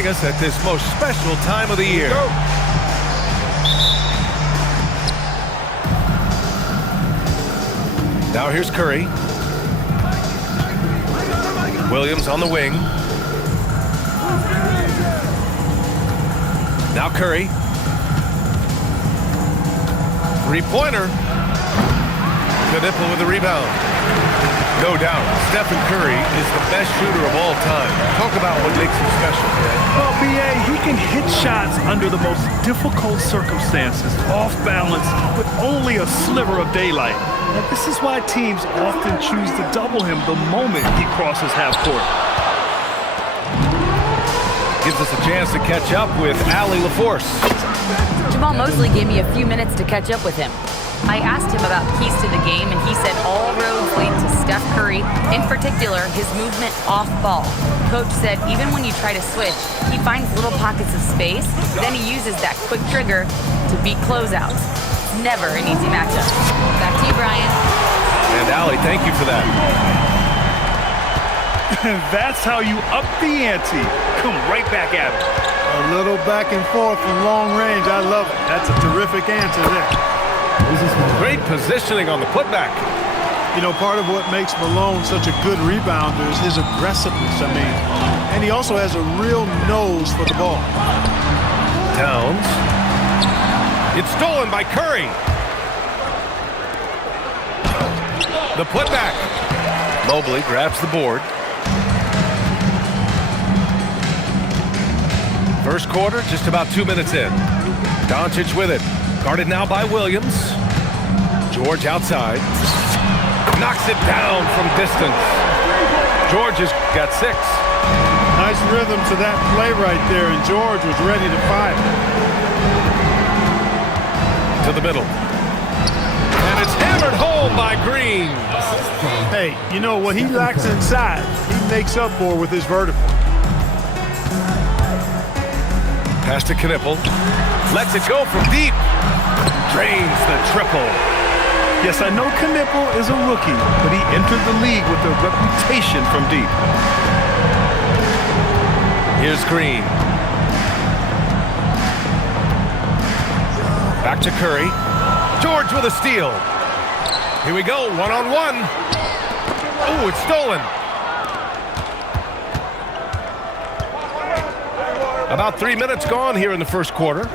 joining us at this most special time of the year. Now here's Curry. Williams on the wing. Now Curry. Three-pointer. Knipple with the rebound. No doubt, Stephen Curry is the best shooter of all time. Talk about what makes him special, man. Well, B.A., he can hit shots under the most difficult circumstances, off balance, with only a sliver of daylight. And this is why teams often choose to double him the moment he crosses half court. Gives us a chance to catch up with Allie LaForce. Jamal Mosley gave me a few minutes to catch up with him. I asked him about keys to the game, and he said all roads lead to Steph Curry, in particular, his movement off ball. Coach said even when you try to switch, he finds little pockets of space, then he uses that quick trigger to beat closeouts. It's never an easy matchup. Back to you, Brian. And Allie, thank you for that. That's how you up the ante. Come right back at it. A little back and forth from long range. I love it. That's a terrific answer there. Great positioning on the putback. You know, part of what makes Malone such a good rebounder is his aggressiveness. And he also has a real nose for the ball. Towns. It's stolen by Curry. The putback. Mobley grabs the board. First quarter, just about 2 minutes in. Doncic with it. Guarded now by Williams. George outside. Knocks it down from distance. George has got 6. Nice rhythm to that play right there, and George was ready to fire. To the middle. And it's hammered home by Green. Hey, you know, what he lacks inside, he makes up for with his vertical. Pass to Knipple. Lets it go from deep. Drains the triple. Yes, I know Knipple is a rookie, but he entered the league with a reputation from deep. Here's Green. Back to Curry. George with a steal. Here we go, one-on-one. Oh, it's stolen. About 3 minutes gone here in the first quarter.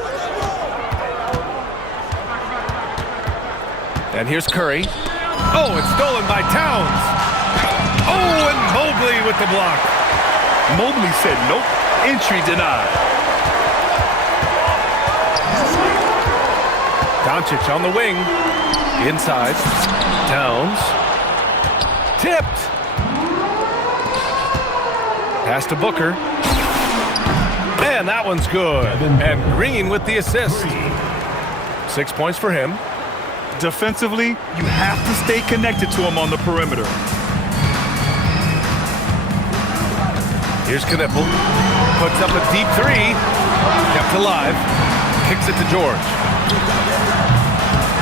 And here's Curry. Oh, it's stolen by Towns. Oh, and Mobley with the block. Mobley said nope, entry denied. Doncic on the wing. Inside. Towns. Tipped. Pass to Booker. Man, that one's good. And Green with the assist. 6 points for him. Defensively, you have to stay connected to him on the perimeter. Here's Knipple. Puts up a deep 3. Kept alive. Kicks it to George.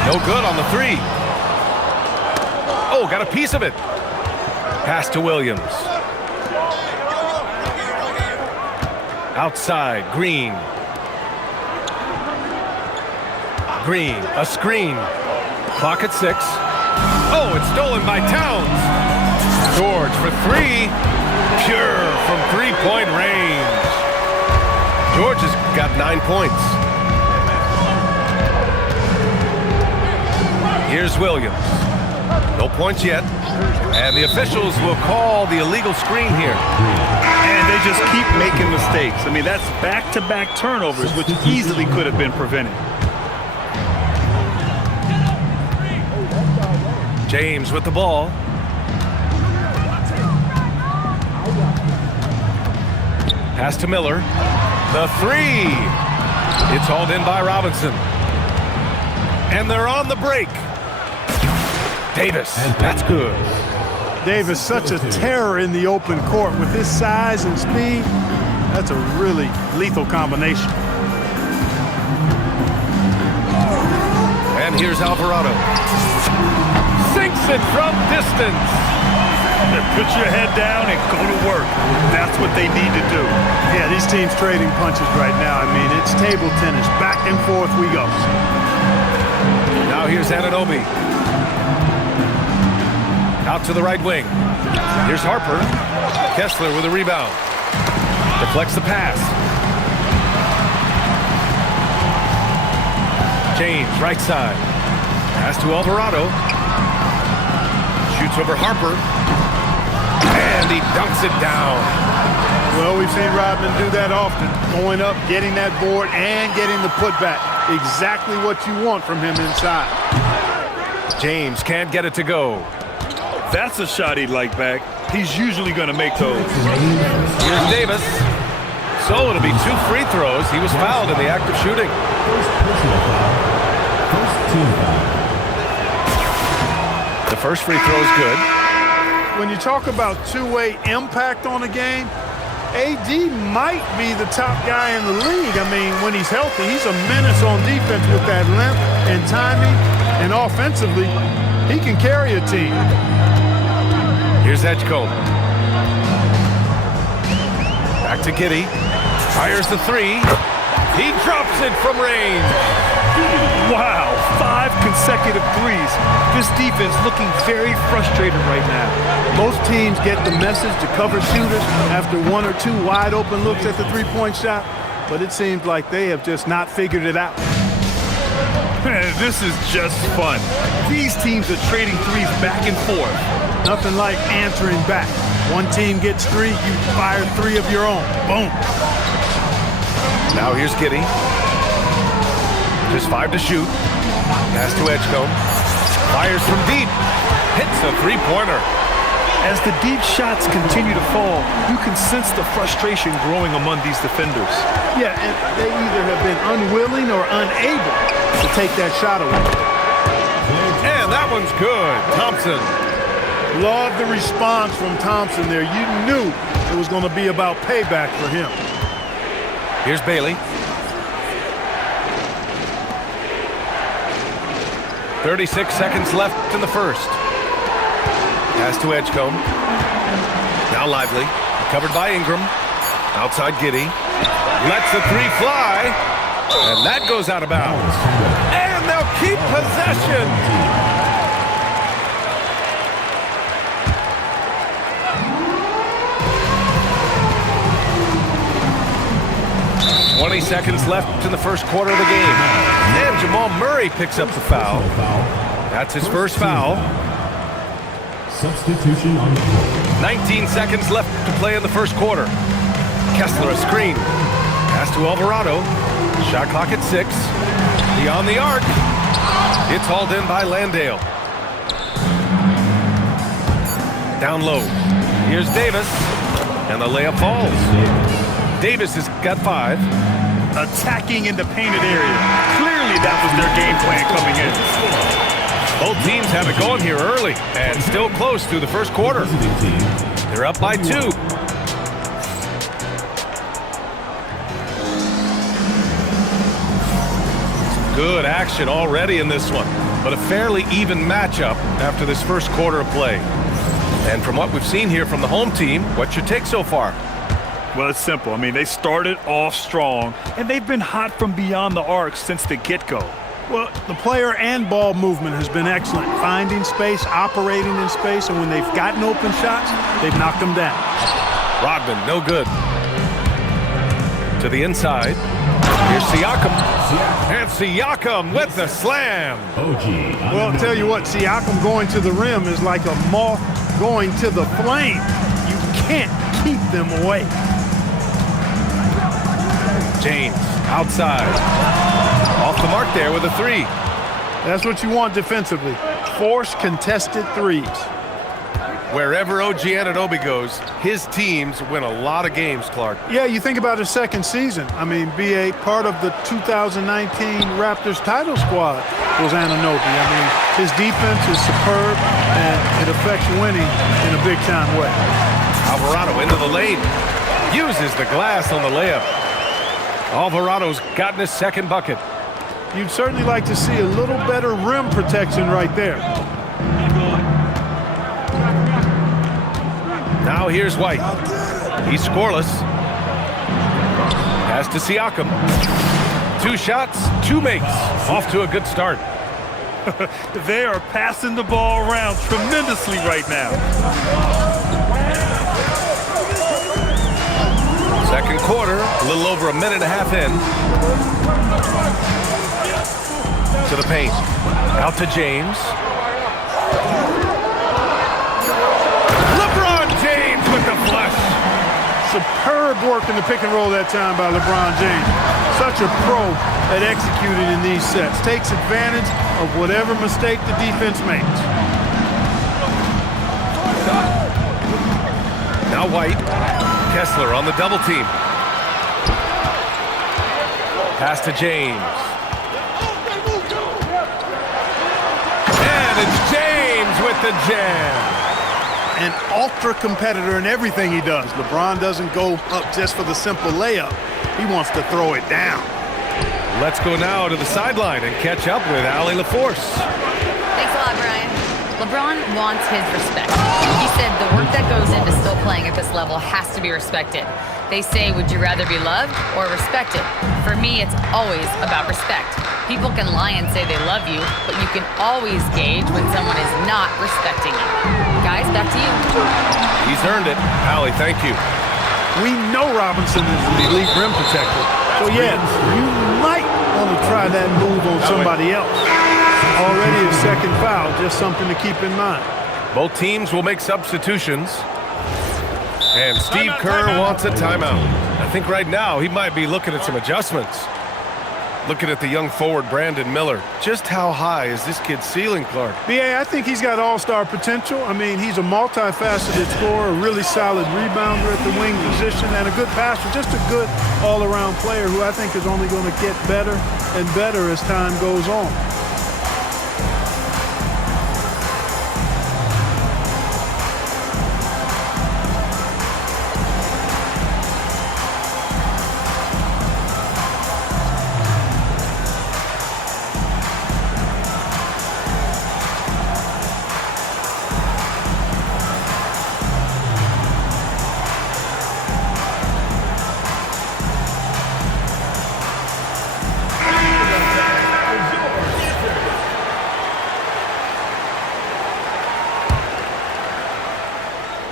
No good on the 3. Oh, got a piece of it. Pass to Williams. Outside, Green. Green, a screen. Clock at 6. Oh, it's stolen by Towns. George for 3. Pure from three-point range. George has got 9 points. Here's Williams. No points yet. And the officials will call the illegal screen here. And they just keep making mistakes. I mean, that's back-to-back turnovers, which easily could have been prevented. James with the ball. Pass to Miller. The 3. It's hauled in by Robinson. And they're on the break. Davis. That's good. Davis, such a terror in the open court. With his size and speed, that's a really lethal combination. And here's Alvarado. Sinks it from distance. Put your head down and go to work. That's what they need to do. Yeah, these teams trading punches right now. I mean, it's table tennis. Back and forth we go. Now here's Anunoby. Out to the right wing. Here's Harper. Kessler with a rebound. Deflects the pass. James, right side. Pass to Alvarado. Shoots over Harper. And he dunks it down. Well, we've seen Rodman do that often. Going up, getting that board, and getting the putback. Exactly what you want from him inside. James can't get it to go. That's a shot he'd like back. He's usually going to make those. Here's Davis. So it'll be 2 free throws. He was fouled in the act of shooting. The first free throw is good. When you talk about two-way impact on a game, AD might be the top guy in the league. I mean, when he's healthy, he's a menace on defense with that length and timing. And offensively, he can carry a team. Here's Edgecombe. Back to Giddey. Fires the 3. He drops it from range. Wow, 5 consecutive threes. This defense looking very frustrated right now. Most teams get the message to cover shooters after 1 or 2 wide open looks at the three-point shot, but it seems like they have just not figured it out. Man, this is just fun. These teams are trading threes back and forth. Nothing like answering back. One team gets 3, you fire 3 of your own. Boom. Now here's Giddey. Just 5 to shoot. Pass to Edgecombe. Fires from deep. Hits a 3-pointer. As the deep shots continue to fall, you can sense the frustration growing among these defenders. Yeah, and they either have been unwilling or unable to take that shot away. And that one's good. Thompson. Love the response from Thompson there. You knew it was going to be about payback for him. Here's Bailey. 36 seconds left in the first. Pass to Edgecombe. Now Lively. Covered by Ingram. Outside Giddey. Lets the 3 fly. And that goes out of bounds. And they'll keep possession. "20 seconds left in the first quarter of the game. And Jamal Murray picks up the foul. That's his first foul. Substitution on the court. 19 seconds left to play in the first quarter. Kessler a screen. Pass to Alvarado. Shot clock at 6. Beyond the arc. It's hauled in by Landale. Down low. Here's Davis. And the layup falls. Davis has got 5. Attacking in the painted area. Clearly that was their game plan coming in. Both teams have it going here early and still close through the first quarter. They're up by 2. Good action already in this one, but a fairly even matchup after this first quarter of play. And from what we've seen here from the home team, what's your take so far? Well, it's simple. I mean, they started off strong, and they've been hot from beyond the arc since the get-go. Well, the player and ball movement has been excellent. Finding space, operating in space, and when they've gotten open shots, they've knocked them down. Rodman, no good. To the inside. Here's Siakam. And Siakam with the slam. Well, I'll tell you what, Siakam going to the rim is like a moth going to the flame. You can't keep them away. James, outside. Off the mark there with a 3. That's what you want defensively. Force contested threes. Wherever OG Anunoby goes, his teams win a lot of games, Clark. Yeah, you think about his second season. I mean, be a part of the 2019 Raptors title squad was Anunoby. I mean, his defense is superb, and it affects winning in a big-time way. Alvarado into the lane. Uses the glass on the layup. Alvarado's gotten his second bucket. You'd certainly like to see a little better rim protection right there. Now here's White. He's scoreless. Pass to Siakam. 2 shots, 2 makes. Off to a good start. They are passing the ball around tremendously right now. Second quarter, a little over a minute and a half in. To the paint. Out to James. LeBron James with the flush. Superb work in the pick and roll that time by LeBron James. Such a pro at executing in these sets. Takes advantage of whatever mistake the defense makes. Now White. Kessler on the double team. Pass to James. And it's James with the jam. An ultra competitor in everything he does. LeBron doesn't go up just for the simple layup. He wants to throw it down. Let's go now to the sideline and catch up with Allie LaForce. Thanks a lot, Brian. LeBron wants his respect. He said the work that goes into still playing at this level has to be respected. They say, would you rather be loved or respected? For me, it's always about respect. People can lie and say they love you, but you can always gauge when someone is not respecting you. Guys, back to you. He's earned it. Allie, thank you. We know Robinson is an elite rim protector. So, yeah, you might want to try that move on somebody else. Already a second foul, just something to keep in mind. Both teams will make substitutions. And Steve Kerr wants a timeout. I think right now he might be looking at some adjustments. Looking at the young forward, Brandon Miller. Just how high is this kid's ceiling, Clark? BA, I think he's got all-star potential. I mean, he's a multifaceted scorer, a really solid rebounder at the wing position, and a good passer, just a good all-around player who I think is only going to get better and better as time goes on.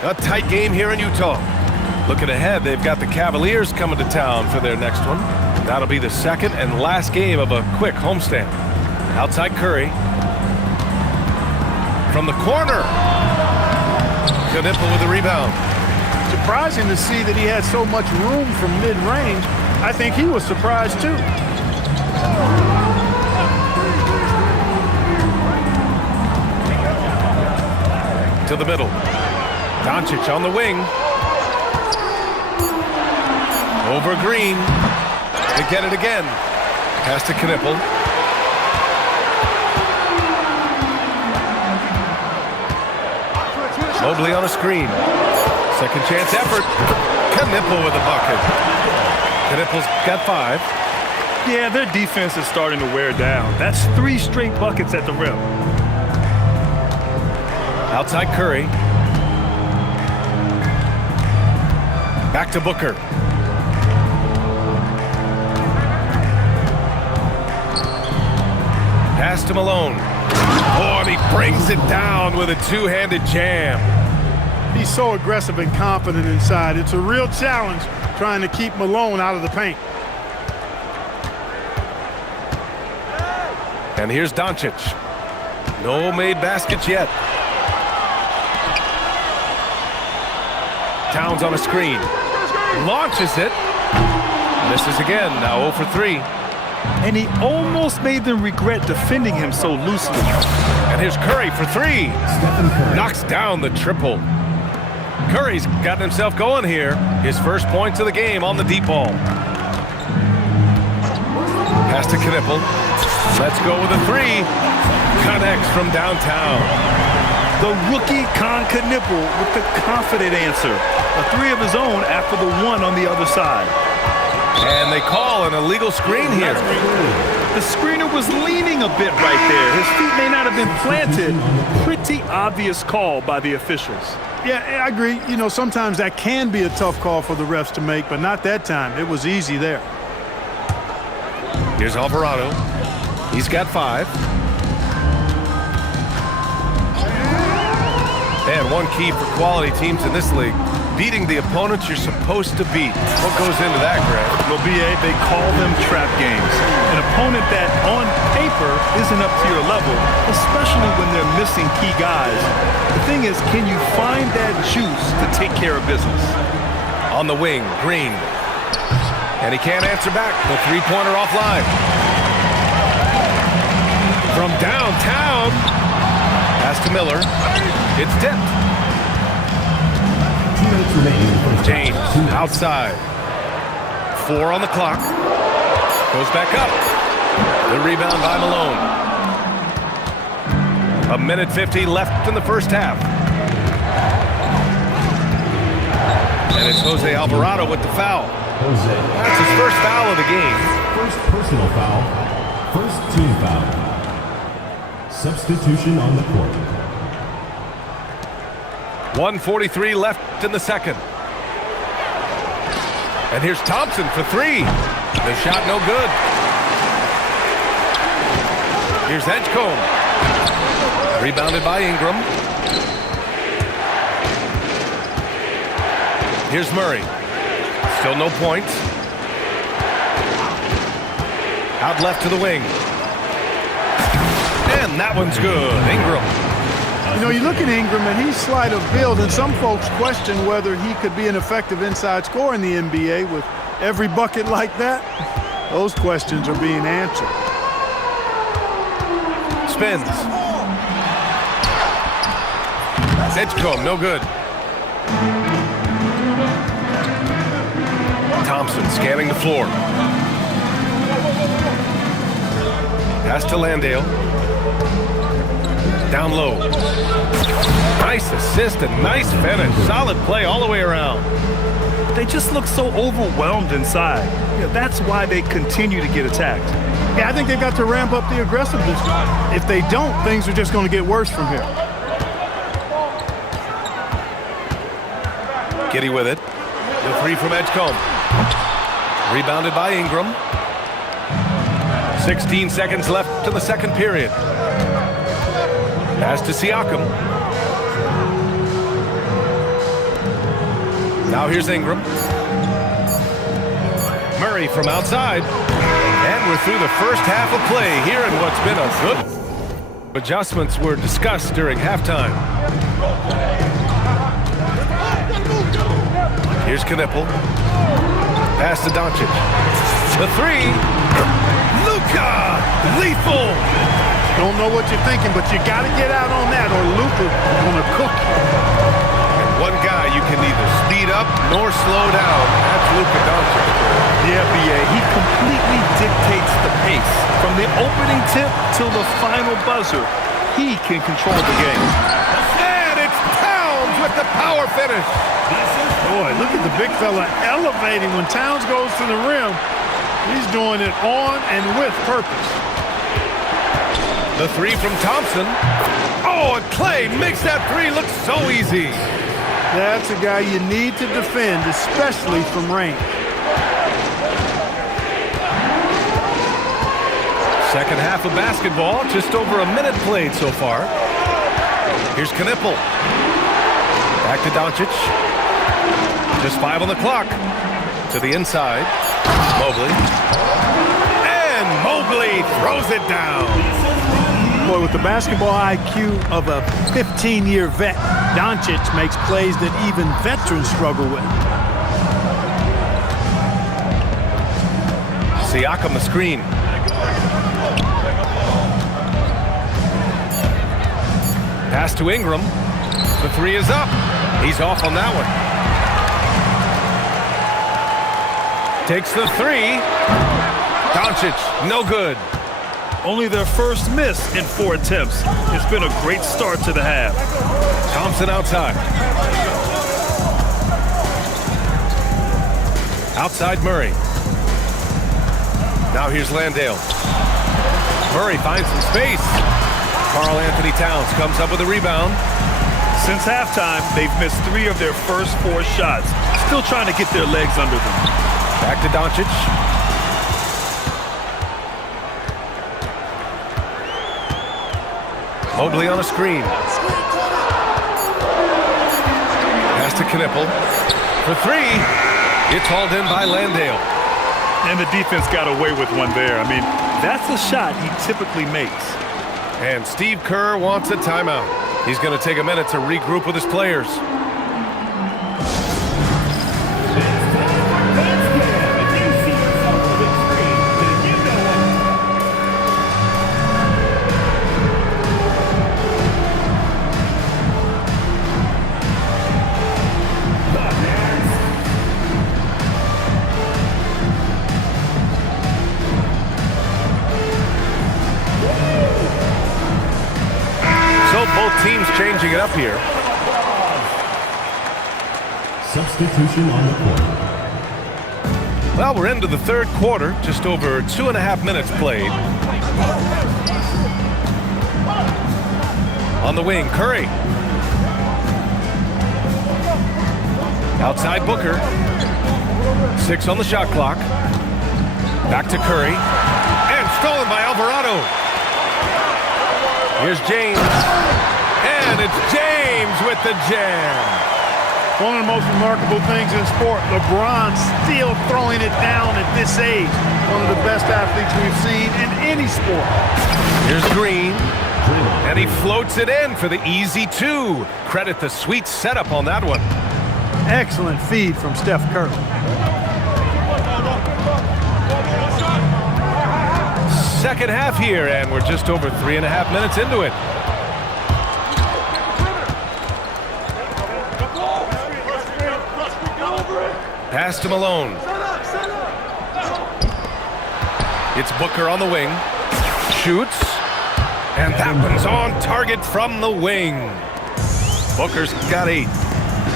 A tight game here in Utah. Looking ahead, they've got the Cavaliers coming to town for their next one. That'll be the second and last game of a quick homestand. Outside Curry. From the corner. Knipple with the rebound. Surprising to see that he had so much room from mid-range. I think he was surprised too. To the middle. Doncic on the wing. Over Green. They get it again. Pass to Knipple. Mobley on a screen. Second chance effort. Knipple with a bucket. Knipple's got 5. Yeah, their defense is starting to wear down. That's 3 straight buckets at the rim. Outside Curry. Back to Booker. Pass to Malone. Oh, and he brings it down with a two-handed jam. He's so aggressive and confident inside. It's a real challenge trying to keep Malone out of the paint. And here's Doncic. No made baskets yet. Towns on a screen. Launches it. Misses again. Now 0 for 3. And he almost made them regret defending him so loosely. And here's Curry for 3. Knocks down the triple. Curry's gotten himself going here. His first points of the game on the deep ball. Pass to Knipple. Let's go with a 3. Connects from downtown. The rookie Knipple with the confident answer. A 3 of his own after the 1 on the other side. And they call an illegal screen here. The screener was leaning a bit right there. His feet may not have been planted. Pretty obvious call by the officials. Yeah, I agree. You know, sometimes that can be a tough call for the refs to make, but not that time. It was easy there. Here's Alvarado. He's got 5. And one key for quality teams in this league, beating the opponents you're supposed to beat. What goes into that, Greg? Well, BA, they call them trap games. An opponent that on paper isn't up to your level, especially when they're missing key guys. The thing is, can you find that juice to take care of business? On the wing, Green. And he can't answer back. The three-pointer offline. From downtown. Pass to Miller. It's tipped. James outside. 4 on the clock. Goes back up. The rebound by Malone. 1:50 left in the first half. And it's Jose Alvarado with the foul. That's his first foul of the game. First personal foul. First team foul. Substitution on the court. 1:43 left in the second. And here's Thompson for 3. The shot no good. Here's Edgecombe. Rebounded by Ingram. Here's Murray. Still no points. Out left to the wing. And that one's good. Ingram. You know, you look at Ingram, and he's slight of build, and some folks question whether he could be an effective inside scorer in the NBA with every bucket like that. Those questions are being answered. Spins. Edgecombe, no good. Thompson scanning the floor. Pass to Landale. Down low. Nice assist and nice finish. Solid play all the way around. They just look so overwhelmed inside. You know, that's why they continue to get attacked. Yeah, I think they got to ramp up the aggressiveness. If they don't, things are just going to get worse from here. Giddy with it. The 3 from Edgecombe. Rebounded by Ingram. 16 seconds left in the second period. Pass to Siakam. Now here's Ingram. Murray from outside. And we're through the first half of play here in what's been a good. Adjustments were discussed during halftime. Here's Knipple. Pass to Doncic. The 3. Luka! Lethal! Don't know what you're thinking, but you got to get out on that, or Luka going to cook you. And one guy you can neither speed up nor slow down. That's Luka Doncic. Yeah, BA, he completely dictates the pace. From the opening tip till the final buzzer, he can control the game. And it's Towns with the power finish. Boy, look at the big fella elevating when Towns goes to the rim. He's doing it on and with purpose. The 3 from Thompson. Oh, and Clay makes that 3 look so easy. That's a guy you need to defend, especially from range. Second half of basketball, just over a minute played so far. Here's Knipple. Back to Doncic. Just 5 on the clock. To the inside. Mobley. And Mobley throws it down. Boy, with the basketball IQ of a 15-year vet, Doncic makes plays that even veterans struggle with. Siakam the screen. Pass to Ingram. The 3 is up. He's off on that one. Takes the 3. Doncic, no good. Only their first miss in 4 attempts. It's been a great start to the half. Thompson outside. Outside Murray. Now here's Landale. Murray finds some space. Karl Anthony Towns comes up with a rebound. Since halftime, they've missed 3 of their first 4 shots. Still trying to get their legs under them. Back to Doncic. Mobley on a screen. Pass to Knippel. For 3. It's hauled in by Landale. And the defense got away with one there. I mean, that's a shot he typically makes. And Steve Kerr wants a timeout. He's going to take a minute to regroup with his players. Both teams changing it up here. Substitution on the court. Well, we're into the third quarter. Just over 2.5 minutes played. On the wing, Curry. Outside Booker. 6 on the shot clock. Back to Curry. And stolen by Alvarado. Here's James. And it's James with the jam. One of the most remarkable things in sport, LeBron still throwing it down at this age. One of the best athletes we've seen in any sport. Here's Green. And he floats it in for the easy 2. Credit the sweet setup on that one. Excellent feed from Steph Curry. Second half here, and we're just over 3.5 minutes into it. Pass to Malone. It's Booker on the wing. Shoots. And that one's on target from the wing. Booker's got 8.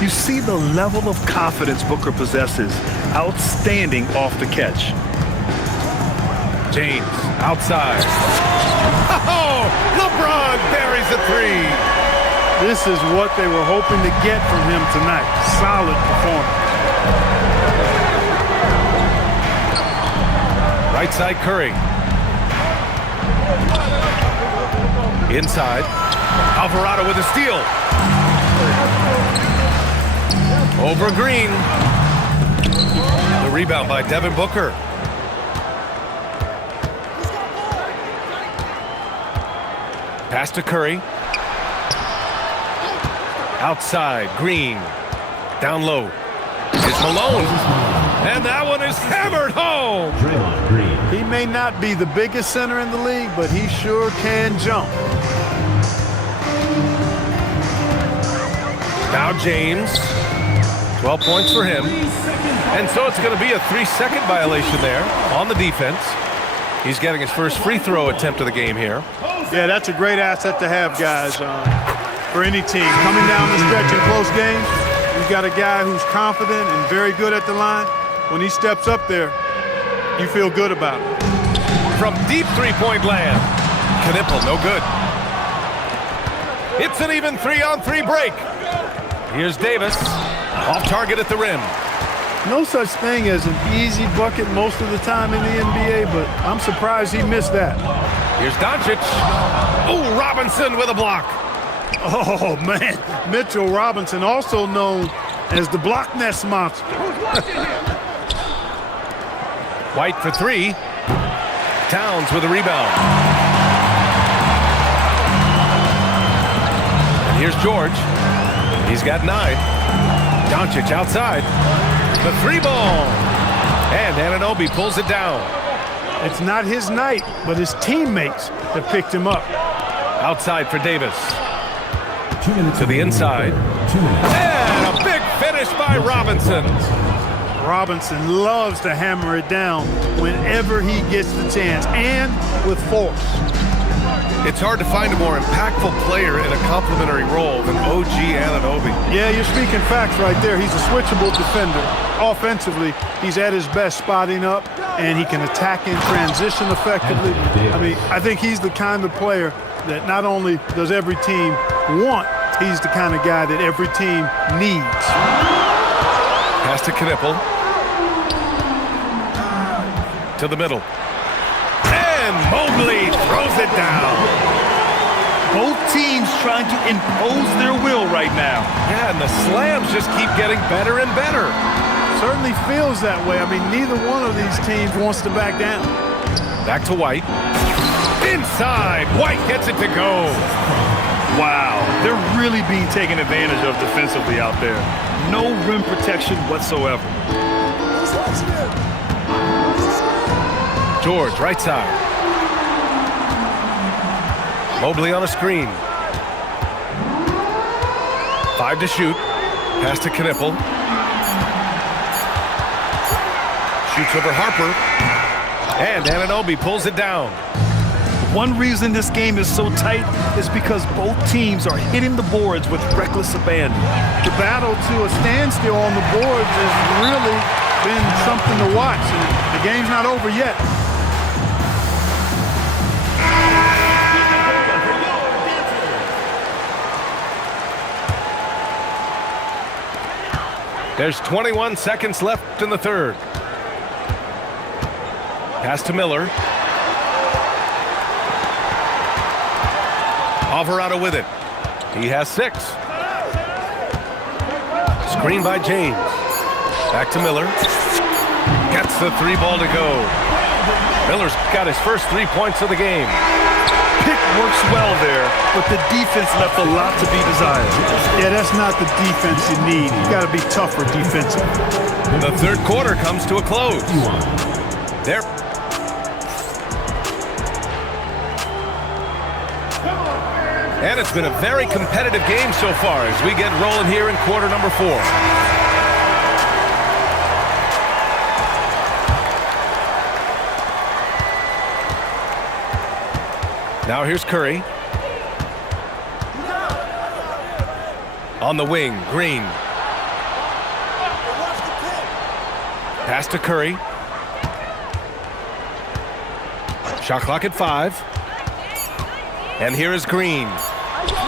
You see the level of confidence Booker possesses. Outstanding off the catch. James outside. Oh, LeBron buries a 3. This is what they were hoping to get from him tonight. Solid performance. Right side Curry. Inside. Alvarado with a steal. Over Green. The rebound by Devin Booker. Pass to Curry. Outside, Green. Down low. It's Malone. And that one is hammered home. He may not be the biggest center in the league, but he sure can jump. Now James. 12 points for him. And so it's going to be a 3-second violation there on the defense. He's getting his first free throw attempt of the game here. Yeah, that's a great asset to have, guys, for any team. Coming down the stretch in close games, you've got a guy who's confident and very good at the line. When he steps up there, you feel good about it. From deep three-point land. Knippel, no good. It's an even 3-on-3 break. Here's Davis. Off target at the rim. No such thing as an easy bucket most of the time in the NBA, but I'm surprised he missed that. Here's Doncic. Oh, Robinson with a block. Oh, man. Mitchell Robinson, also known as the block nest monster. White for 3. Towns with a rebound. And here's George. He's got 9. Doncic outside. The 3-ball. And Anunoby pulls it down. It's not his night, but his teammates have picked him up. Outside for Davis. To the inside. And a big finish by Robinson. Robinson loves to hammer it down whenever he gets the chance, and with force. It's hard to find a more impactful player in a complementary role than OG Anunoby. Yeah, you're speaking facts right there. He's a switchable defender. Offensively, he's at his best spotting up, and he can attack in transition effectively. I mean, I think he's the kind of player that not only does every team want He's the kind of guy that every team needs. Pass to Knipple. To the middle. And Mobley throws it down. Both teams trying to impose their will right now. Yeah, and the slams just keep getting better and better. Certainly feels that way. I mean, neither one of these teams wants to back down. Back to White. Inside. White gets it to go. Wow, they're really being taken advantage of defensively out there. No rim protection whatsoever. George, right side. Mobley on a screen. 5 to shoot. Pass to Knipple. Shoots over Harper. And Anunoby pulls it down. One reason this game is so tight is because both teams are hitting the boards with reckless abandon. The battle to a standstill on the boards has really been something to watch. And the game's not over yet. There's 21 seconds left in the third. Pass to Miller. Alvarado with it. He has 6. Screen by James. Back to Miller. Gets the 3 ball to go. Miller's got his first 3 points of the game. Pick works well there, but the defense left a lot to be desired. Yeah, that's not the defense you need. You got to be tougher defensively. The third quarter comes to a close. There. And it's been a very competitive game so far as we get rolling here in quarter number 4. Now here's Curry. On the wing, Green. Pass to Curry. Shot clock at 5. And here is Green.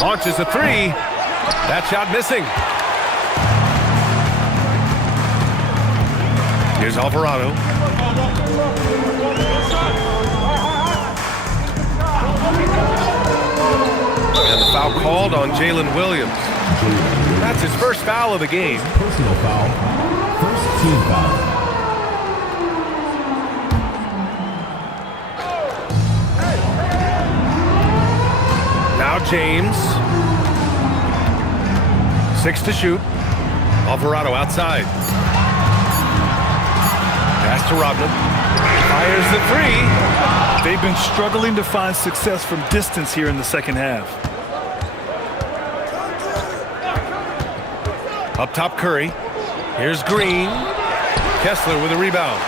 Launches a 3. That shot missing. Here's Alvarado. And the foul called on Jalen Williams. That's his first foul of the game. Personal foul. First team foul. Now James. 6 to shoot. Alvarado outside. Pass to Rodman. Fires the 3. They've been struggling to find success from distance here in the second half. Up top, Curry. Here's Green. Kessler with a rebound.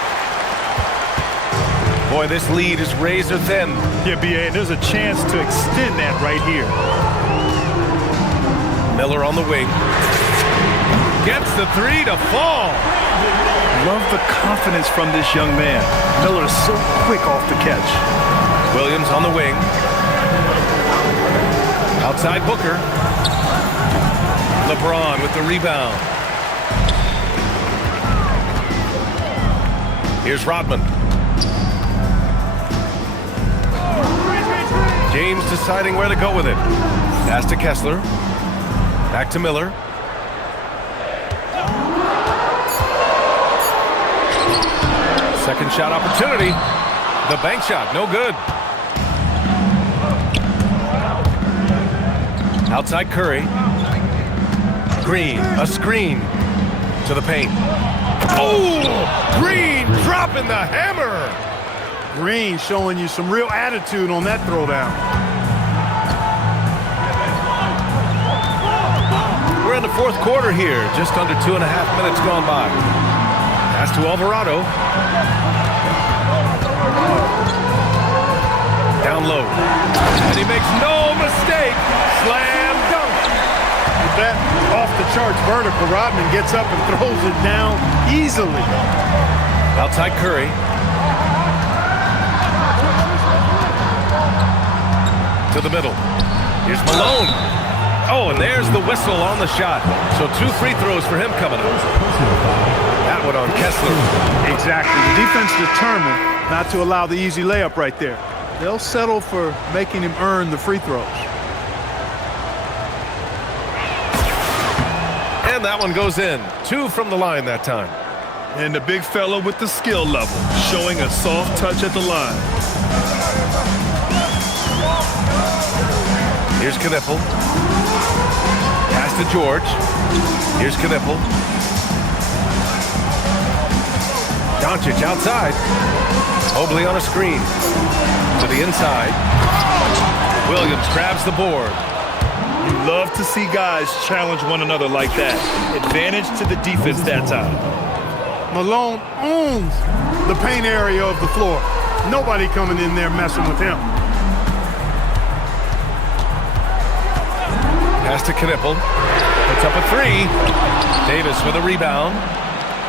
Boy, this lead is razor thin. Yeah, B.A., there's a chance to extend that right here. Miller on the wing. Gets the 3 to fall. Love the confidence from this young man. Miller is so quick off the catch. Williams on the wing. Outside Booker. LeBron with the rebound. Here's Rodman. James deciding where to go with it. Pass to Kessler. Back to Miller. Second shot opportunity. The bank shot, no good. Outside Curry. Green, a screen to the paint. Oh, Green dropping the hammer. Green showing you some real attitude on that throwdown. We're in the fourth quarter here, just under 2.5 minutes gone by. Pass to Alvarado. Down low. And he makes no mistake. Slam dunk. With that off-the-charts vertical, Rodman gets up and throws it down easily. Outside Curry. To the middle. Here's Malone. Oh, and there's the whistle on the shot. So 2 free throws for him coming up. That one on Kessler. Exactly. The defense determined not to allow the easy layup right there. They'll settle for making him earn the free throws. And that one goes in. 2 from the line that time. And the big fella with the skill level, showing a soft touch at the line. Here's Knipple. Pass to George. Here's Knipple. Doncic outside. Mobley on a screen. To the inside. Williams grabs the board. You love to see guys challenge one another like that. Advantage to the defense that time. Malone owns the paint area of the floor. Nobody coming in there messing with him. Pass to Knipple. Puts up a 3. Davis with a rebound.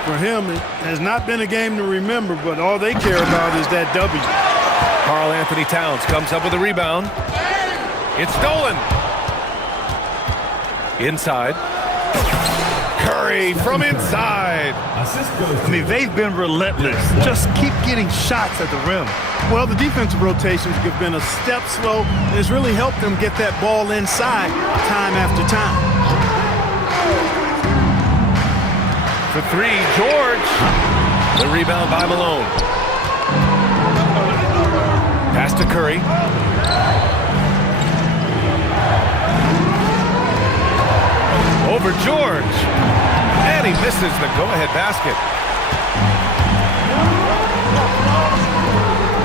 For him, it has not been a game to remember, but all they care about is that W. Karl Anthony Towns comes up with a rebound. It's stolen. Inside. Curry from inside. I mean, they've been relentless. Just keep getting shots at the rim. Well, the defensive rotations have been a step slow, and it's really helped them get that ball inside time after time. For 3, George. The rebound by Malone. Pass to Curry. Over George. And he misses the go-ahead basket.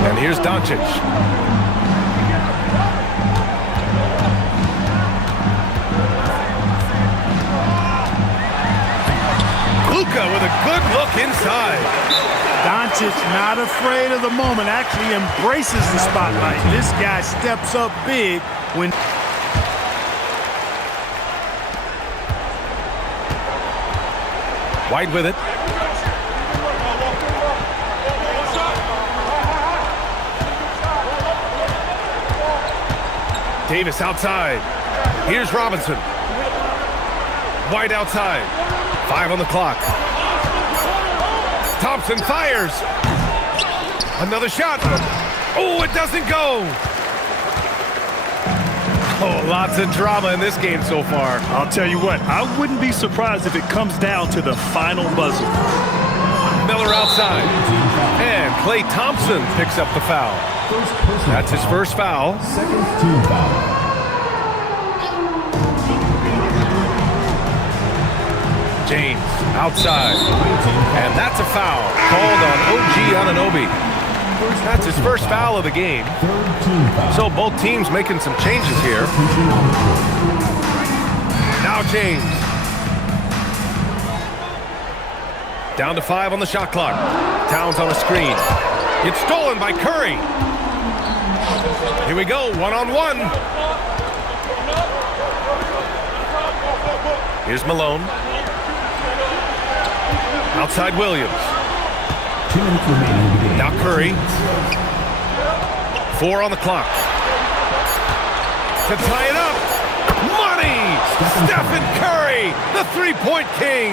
And here's Doncic. Luka with a good look inside. Doncic not afraid of the moment, actually embraces the spotlight. This guy steps up big when... White with it. Davis outside. Here's Robinson. White outside. 5 on the clock. Thompson fires. Another shot. Oh, it doesn't go. Oh, lots of drama in this game so far. I'll tell you what, I wouldn't be surprised if it comes down to the final buzzer. Miller outside. And Klay Thompson picks up the foul. That's his first foul. Second team foul. James outside. And that's a foul called on OG Anunoby. That's his first foul of the game. Third team foul. So both teams making some changes here. Now James. Down to 5 on the shot clock. Towns on a screen. It's stolen by Curry. Here we go, 1-on-1. Here's Malone. Outside Williams. 2 minutes remaining in the game. Now Curry. 4 on the clock. To tie it up. Money! Stephen Curry, the three-point king.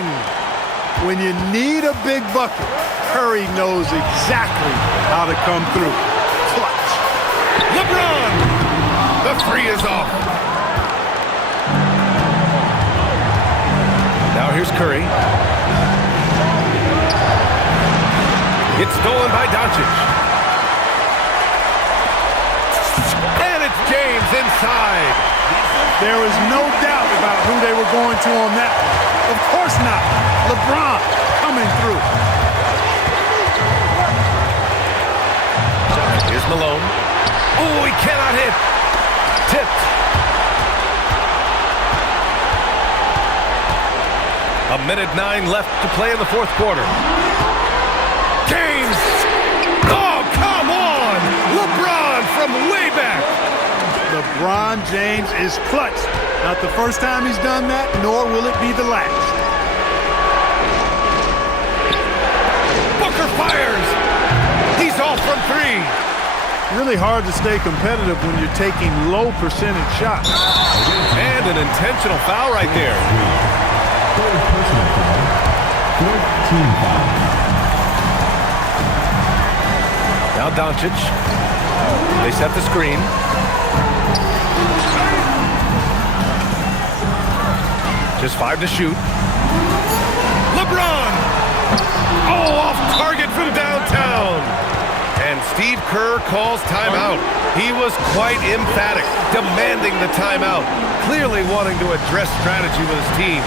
When you need a big bucket, Curry knows exactly how to come through. Clutch. LeBron! The 3 is off. Now here's Curry. It's stolen by Doncic. And it's James inside. There was no doubt about who they were going to on that one. Of course not. LeBron coming through. Here's Malone. Oh, he cannot hit. Tipped. A minute 9 left to play in the fourth quarter. James! Oh, come on! LeBron from way back! LeBron James is clutch. Not the first time he's done that, nor will it be the last. Booker fires! He's off from 3. Really hard to stay competitive when you're taking low percentage shots. And an intentional foul right there. Third personal foul. Fourth team foul. Now Doncic. They set the screen. Just 5 to shoot. LeBron! Oh, off target from downtown. And Steve Kerr calls timeout. He was quite emphatic, demanding the timeout, clearly wanting to address strategy with his team.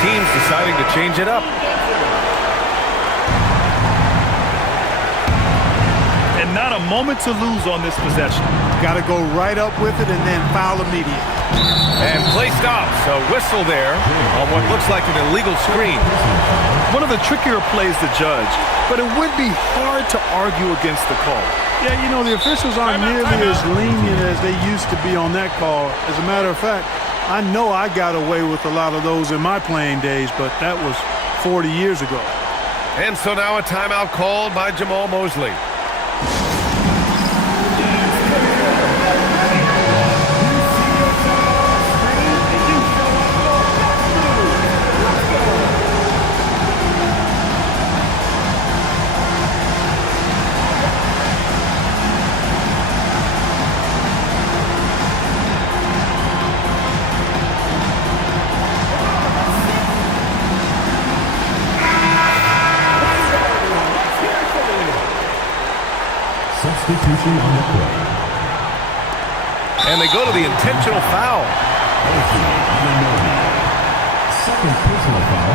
Teams deciding to change it up. And not a moment to lose on this possession. Got to go right up with it and then foul immediately. And play stops. A whistle there on what looks like an illegal screen. One of the trickier plays to judge, but it would be hard to argue against the call. Yeah, you know, the officials aren't nearly as lenient as they used to be on that call. As a matter of fact, I know I got away with a lot of those in my playing days, but that was 40 years ago. And so now a timeout called by Jamal Mosley. Substitution on the court. And they go to the intentional foul. Second personal foul.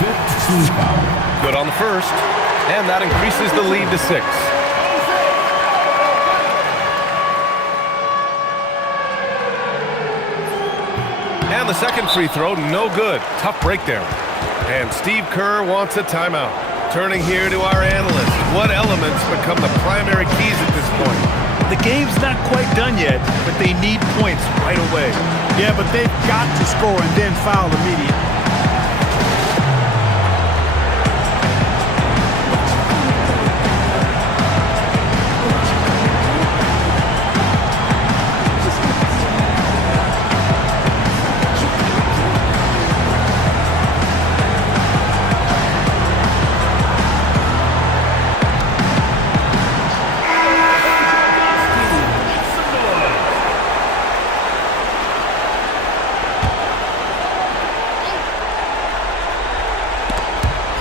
Fifth team foul. Good on the first. And that increases the lead to 6. And the second free throw, no good. Tough break there. And Steve Kerr wants a timeout. Turning here to our analyst. What elements become the primary keys at this point? The game's not quite done yet, but they need points right away. Yeah, but they've got to score and then foul immediately.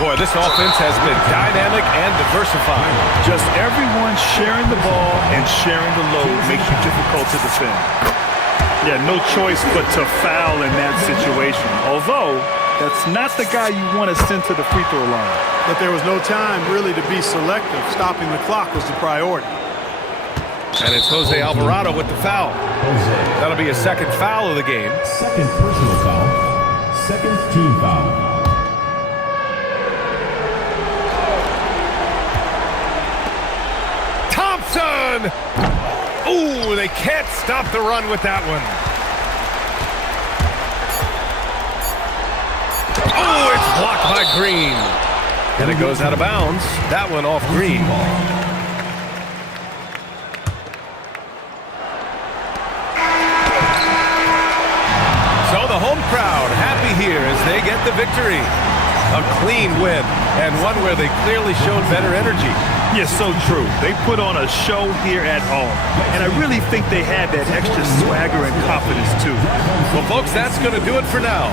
Boy, this offense has been dynamic and diversified. Just everyone sharing the ball and sharing the load makes you difficult to defend. Yeah, no choice but to foul in that situation. Although, that's not the guy you want to send to the free throw line. But there was no time really to be selective. Stopping the clock was the priority. And it's Jose Alvarado with the foul. That'll be a second foul of the game. Second personal foul. Second team foul. Ooh, they can't stop the run with that one. Oh, it's blocked by Green. And it goes out of bounds. That one off Green. So the home crowd happy here as they get the victory. A clean win, and one where they clearly showed better energy. Yeah, so true. They put on a show here at home. And I really think they had that extra swagger and confidence, too. Well, folks, that's going to do it for now.